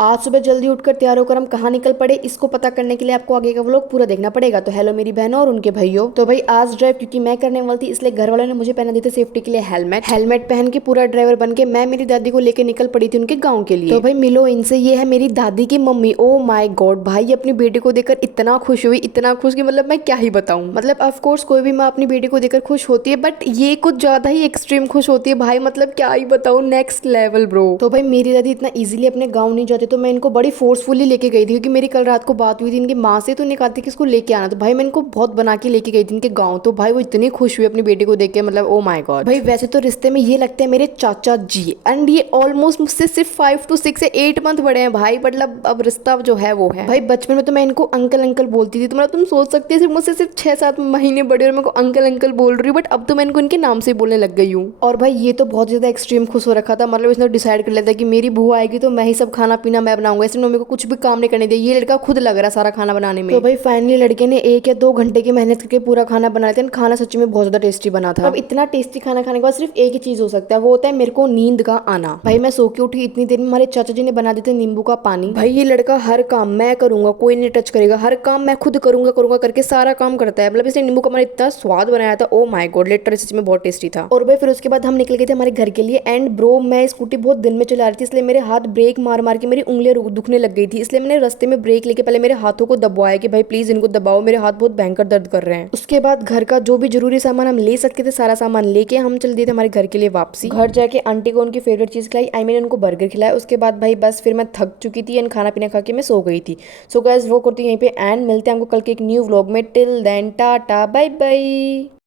आज सुबह जल्दी उठकर तैयार होकर हम कहाँ निकल पड़े, इसको पता करने के लिए आपको आगे का व्लॉग पूरा देखना पड़ेगा। तो हेलो मेरी बहनों और उनके भाइयों। तो भाई आज ड्राइव क्योंकि मैं करने वाली थी, इसलिए घर वालों ने मुझे पहना दी थी सेफ्टी के लिए हेलमेट पहन के पूरा ड्राइवर बन के मैं मेरी दादी को लेकर निकल पड़ी थी उनके गाँव के लिए। तो भाई मिलो इनसे, ये है मेरी दादी की मम्मी। ओ माय गॉड, भाई अपनी बेटी को देखकर इतना खुश हुई, इतना खुश कि मतलब मैं क्या ही बताऊं। मतलब ऑफ कोर्स कोई भी माँ अपनी बेटी को देखकर खुश होती है, बट ये कुछ ज्यादा ही एक्सट्रीम खुश होती है भाई, मतलब क्या ही बताऊं, नेक्स्ट लेवल ब्रो। तो भाई मेरी दादी इतना इजीली अपने गाँव नहीं जाते, तो मैं इनको बड़ी फोर्सफुली लेके गई थी क्योंकि मेरी कल रात को बात हुई थी इनकी माँ से, तो इन्हें कहा था कि इसको लेके आना। तो भाई मैं इनको बहुत बना के लेके गई थी इनके गाँव। तो भाई वो इतनी खुश हुई अपनी बेटी को देख के, मतलब ओ माय गॉड। भाई वैसे तो रिश्ते में ये लगते हैं मेरे चाचा जी, एंड ये ऑलमोस्ट मुझसे सिर्फ 5 to 6 या 8 मंथ बड़े हैं भाई, मतलब अब रिश्ता जो है वो है। भाई बचपन में तो मैं इनको अंकल अंकल बोलती थी, तो मतलब तुम सोच सकते हो मुझसे सिर्फ 6-7 महीने बड़े और मेरे को अंकल अंकल बोल रही हूँ, बट अब तो मैं इनको इनके नाम से बोलने लग गई हूँ। और भाई ये तो बहुत ज्यादा एक्सट्रीम खुश हो रखा था, मतलब इसने डिसाइड कर लिया था कि मेरी बुआ आएगी तो मैं ही सब खाना पीना मैं बनाऊंगा, इसने मम्मी को कुछ भी काम नहीं करने दिया। ये लड़का खुद लग रहा सारा खाना बनाने में। तो भाई फाइनली लड़के ने 1 या 2 घंटे की मेहनत करके पूरा खाना बनाया था। खाना सच्ची में बहुत ज्यादा टेस्टी बना था। अब इतना टेस्टी खाना खाने के बाद सिर्फ एक ही चीज हो सकता है, वो होता है मेरे को नींद का आना। भाई मैं सो के उठी, इतनी देर में हमारे चाचा जी ने बना देते नींबू का पानी। भाई ये लड़का हर काम मैं करूंगा, कोई नहीं टच करेगा, हर काम मैं खुद करूंगा करूंगा करके सारा काम करता है। मतलब इसने नींबू का पानी इतना स्वाद बनाया था, ओ माय गॉड, लिटरली सच में बहुत टेस्टी था। और भाई फिर उसके बाद हम निकल गए थे हमारे घर के लिए। एंड ब्रो मैं स्कूटी बहुत दिन में चला रही थी, इसलिए मेरे हाथ ब्रेक मार मार के मेरी उंगलियां दुखने लग गई थी, इसलिए मैंने रास्ते में ब्रेक लेके पहले मेरे हाथों को दबाया कि भाई प्लीज इनको दबाओ, मेरे हाथ बहुत भयंकर दर्द कर रहे हैं। उसके बाद घर का जो भी जरूरी सामान हम ले सकते थे सारा सामान लेके हम चल दिए थे हमारे घर के लिए वापसी। घर जाके आंटी को उनकी फेवरेट चीज खिलाई, आई मीन उनको बर्गर खिलाया। उसके बाद भाई बस फिर मैं थक चुकी थी एंड खाना पीना खा के मैं सो गई थी। सो गाइस वो करती यहीं पे एंड मिलते हैं हमको कल के एक न्यू व्लॉग में। Till then tata bye bye.